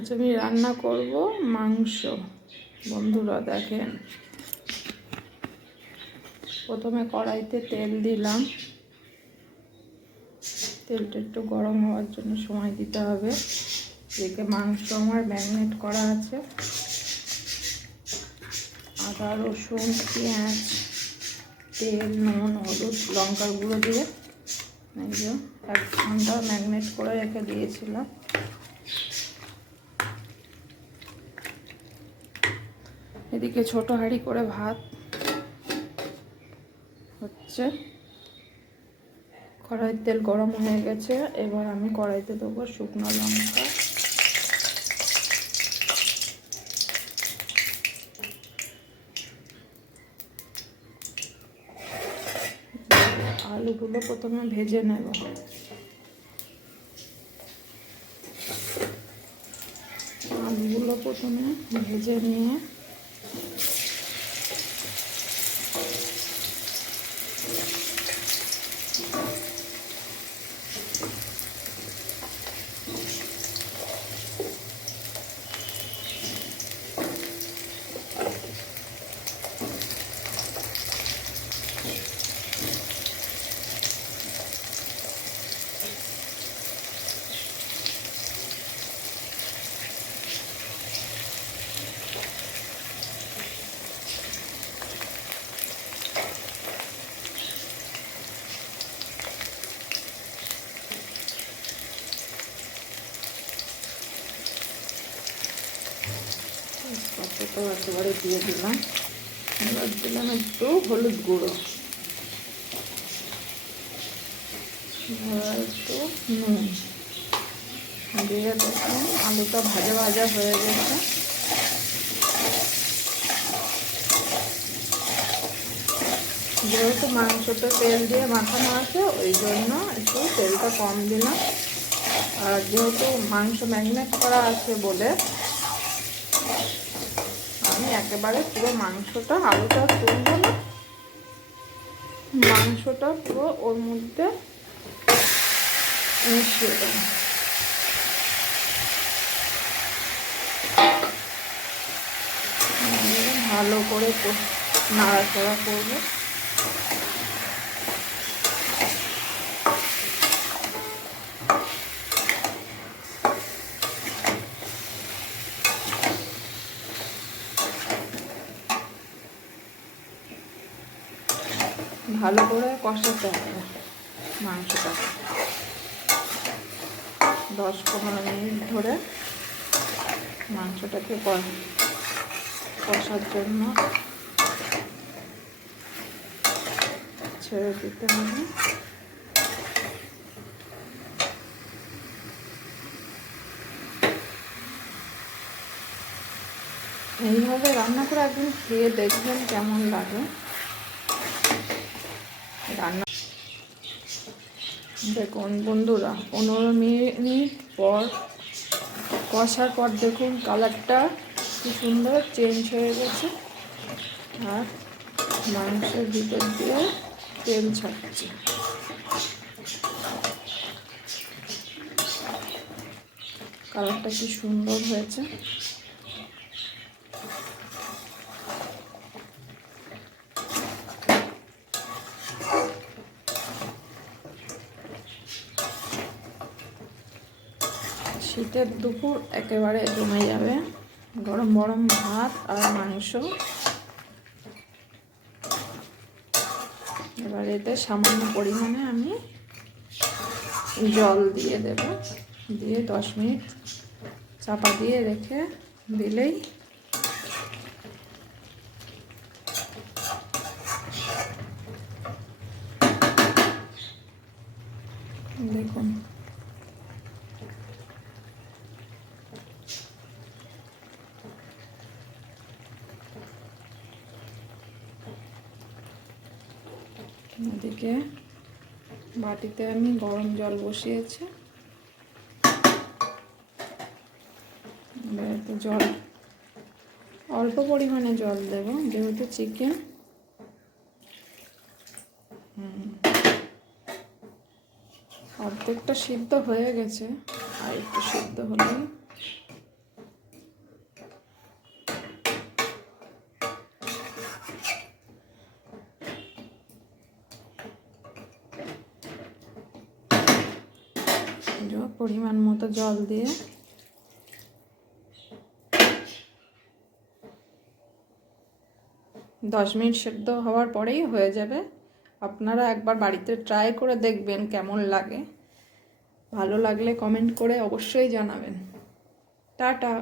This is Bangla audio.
আজ আমি রান্না করব মাংস। বন্ধুরা দেখেন, প্রথমে কড়াইতে তেল দিলাম। তেলটা একটু গরম হওয়ার জন্য সময় দিতে হবে। এদিকে মাংস আমার ম্যারিনেট করা আছে। আদা, রসুন, পেঁয়াজ, তেল, নুন, হলুদ, লঙ্কার গুঁড়ো দিয়ে এই যে 1 ঘন্টা ম্যারিনেট করে রেখে দিয়েছিলাম। এদিকে ছোট হাঁড়ি করে ভাত হচ্ছে। কড়াইয়ের তেল গরম হয়ে গেছে। এবার আমি কড়াইতে দেবো শুকনো লঙ্কা, আলুগুলো প্রথমে ভেজে নেব। আলুগুলো প্রথমে ভেজে নিয়ে তেজপাতাটাও একেবারে দিয়ে দিলাম। এবার দিলাম একটু হলুদ গুঁড়ো, একটু নুন দিয়ে দেখুন আলুটা ভাজা ভাজা হয়ে গেছে। যেহেতু মাংসটা তেল দিয়ে মাখানো আছে ওই জন্য একটু তেলটা কম দিলাম। আর যেহেতু মাংস ম্যারিনেট করা আছে বলে আমি একেবারে পুরো মাংসটা, আলুটা তুলবো না, মাংসটা পুরো ওর মধ্যে মিশিয়ে দেবো। ভালো করে নাড়াচাড়া করবো। ভালো করে কষাতে হবে মাংসটাকে। 10-15 মিনিট ধরে মাংসটাকে কষার জন্য ছেড়ে দিতে হবে। এইভাবে রান্না করে একদিন খেয়ে দেখবেন কেমন লাগে রান্না। দেখুন বন্ধুরা, 15 মিনিট পর কষার পর দেখুন কালারটা কি সুন্দর চেঞ্জ হয়ে গেছে আর মাংসের ভিতর দিয়ে তেল ছাড়ছে। কালারটা কি সুন্দর হয়েছে। শীতের দুপুর একেবারে জমে যাবে গরম গরম ভাত আর মাংস। এবার এতে সামান্য পরিমাণে আমি জল দিয়ে দেব, দিয়ে 10 মিনিট চাপা দিয়ে রেখে দিলেই দেখুন এদিকে বাটিতে আমি গরম জল বসিয়েছি। এবার জল অল্প পরিমাণে জল দেব, যেহেতু চিকেন। অর্ধেকটা সিদ্ধ হয়ে গেছে, আর একটু সিদ্ধ হলেই পরিমাণ মতো জল দিয়ে দশ মিনিট সেদ্ধ হওয়ার পরেই হয়ে যাবে। আপনারা একবার বাড়িতে ট্রাই করে দেখবেন কেমন লাগে। ভালো লাগলে কমেন্ট করে অবশ্যই জানাবেন। টাটা।